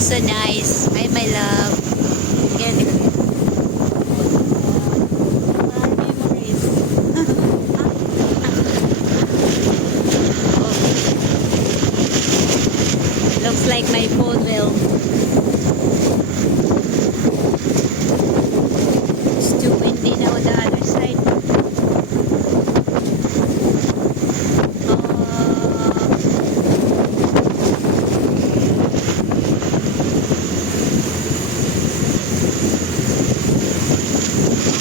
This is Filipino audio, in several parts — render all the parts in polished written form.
It's so nice. Hi, my love. Ganun. Memories. Looks like my phone will. It's too windy now on the other side.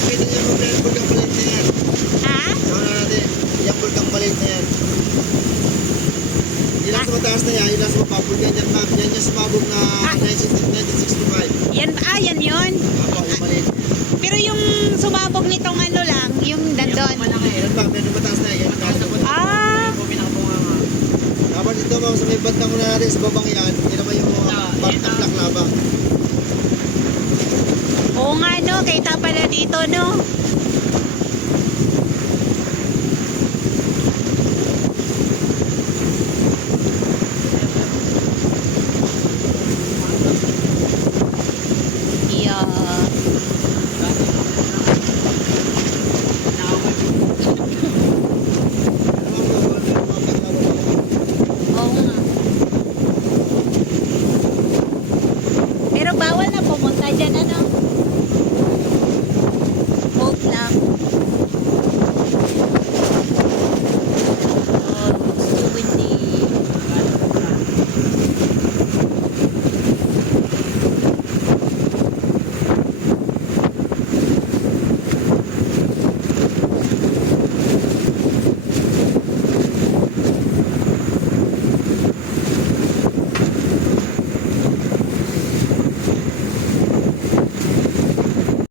Pwede niya mo yung bulkang maliit na yan. Ha? Sama na natin. Yung bulkang maliit na yan. Yung nasa mataas na yan, yung nasa mapapul yan yan, ma'am. Yan yung sumabog na 1965. Yan yun. Apo, yung maliit. Pero yung sumabog nitong ano lang, yung dandon. Yan ma'am, yan yung mataas na yan. Yan yung nasa mataas. Ah, Dapat dito ma'am, sa may bandang muna natin sa babang yan, yun naman yung bandang laklaba. oo nga no, kita pala dito no.